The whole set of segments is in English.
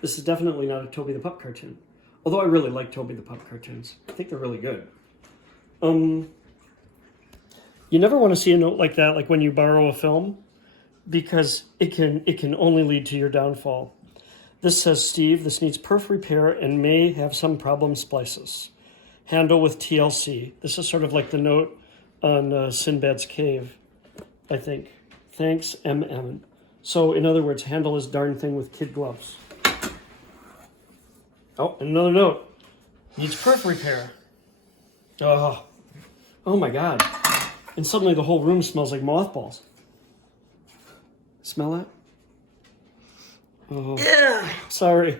This is definitely not a Toby the Pup cartoon. Although I really like Toby the Pup cartoons. I think they're really good. You never want to see a note like that, like when you borrow a film, because it can only lead to your downfall. This says, Steve, this needs perf repair and may have some problem splices. Handle with TLC. This is sort of like the note on Sinbad's Cave, I think. Thanks, MM. So, in other words, handle this darn thing with kid gloves. Oh, and another note. Needs perf repair. Oh my God. And suddenly the whole room smells like mothballs. Smell that? Oh, yeah. Sorry.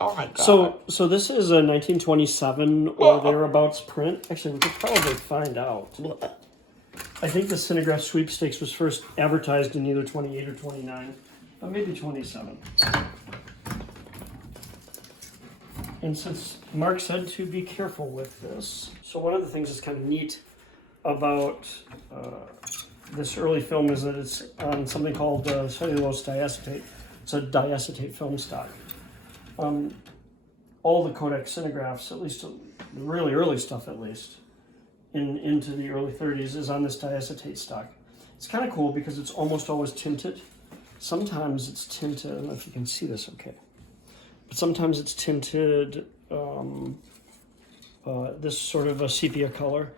Oh my God. So this is a 1927 or thereabouts print. Actually, we could probably find out. I think the Cinegraph Sweepstakes was first advertised in either 28 or 29, but maybe 27. And since Mark said to be careful with this, so one of the things that's kind of neat about this early film is that it's on something called cellulose diacetate. It's a diacetate film stock. All the Kodak Cinegraphs, at least the really early stuff at least, into the early 30s is on this diacetate stock. It's kind of cool because it's almost always tinted. Sometimes it's tinted, I don't know if you can see this okay, but sometimes it's tinted this sort of a sepia color,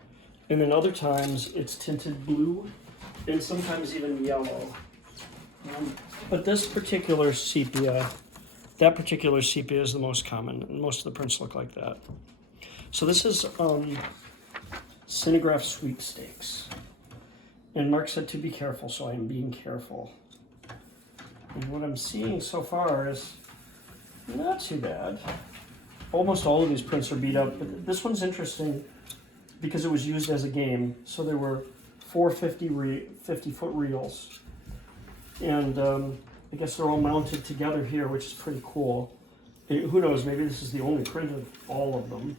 and then other times it's tinted blue, and sometimes even yellow. But this particular sepia, that particular sepia is the most common, and most of the prints look like that. So this is Cinegraph Sweepstakes. And Mark said to be careful, so I am being careful. And what I'm seeing so far is not too bad. Almost all of these prints are beat up, but this one's interesting because it was used as a game. So there were 4 50-foot reels. And I guess they're all mounted together here, which is pretty cool. Who knows, maybe this is the only print of all of them.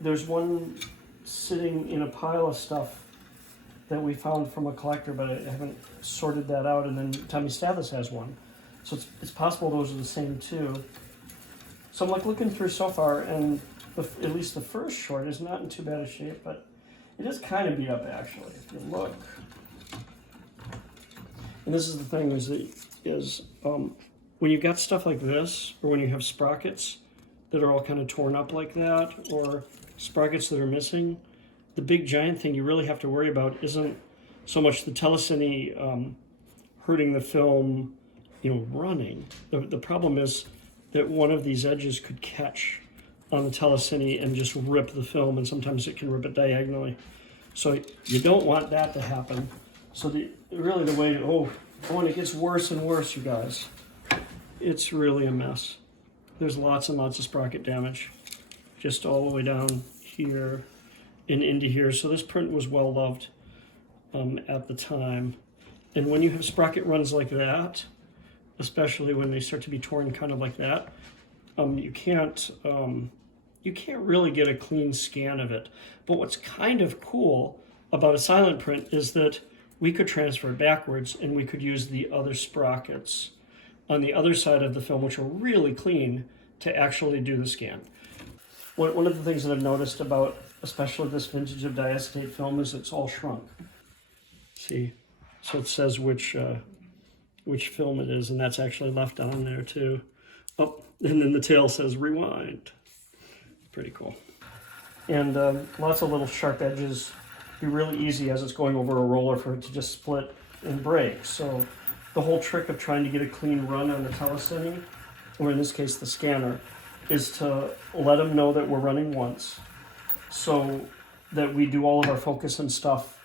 There's one sitting in a pile of stuff that we found from a collector, but I haven't sorted that out, and then Tommy Stathis has one. So it's possible those are the same too. So I'm like looking through so far, and at least the first short is not in too bad a shape, but it is kind of beat up actually, if you look. And this is the thing is when you've got stuff like this, or when you have sprockets that are all kind of torn up like that, or sprockets that are missing, the big giant thing you really have to worry about isn't so much the telecine hurting the film, running. The problem is that one of these edges could catch on the telecine and just rip the film, and sometimes it can rip it diagonally. So you don't want that to happen. So really the way to, and it gets worse and worse, you guys. It's really a mess. There's lots and lots of sprocket damage, just all the way down here and into here. So this print was well loved at the time. And when you have sprocket runs like that, especially when they start to be torn kind of like that, you can't really get a clean scan of it. But what's kind of cool about a silent print is that we could transfer it backwards, and we could use the other sprockets on the other side of the film, which are really clean, to actually do the scan. One of the things that I've noticed about especially this vintage of diacetate film is it's all shrunk. See, so it says which film it is, and that's actually left on there too. Oh, and then the tail says rewind. Pretty cool. And lots of little sharp edges. Be really easy as it's going over a roller for it to just split and break. So the whole trick of trying to get a clean run on the telecine, or in this case the scanner, is to let them know that we're running once, so that we do all of our focus and stuff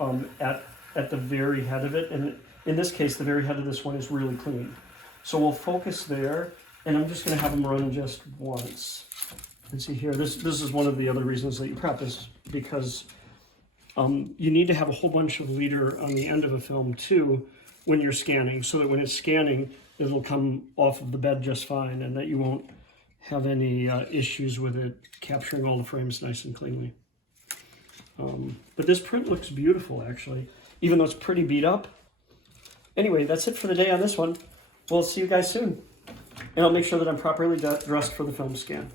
at the very head of it. And in this case, the very head of this one is really clean. So we'll focus there, and I'm just going to have them run just once. And see here, this is one of the other reasons that you prep, is because you need to have a whole bunch of leader on the end of a film too when you're scanning, so that when it's scanning, it'll come off of the bed just fine, and that you won't have any issues with it capturing all the frames nice and cleanly. But this print looks beautiful, actually, even though it's pretty beat up. Anyway, that's it for the day on this one. we'll see you guys soon. And I'll make sure that I'm properly dressed for the film scan.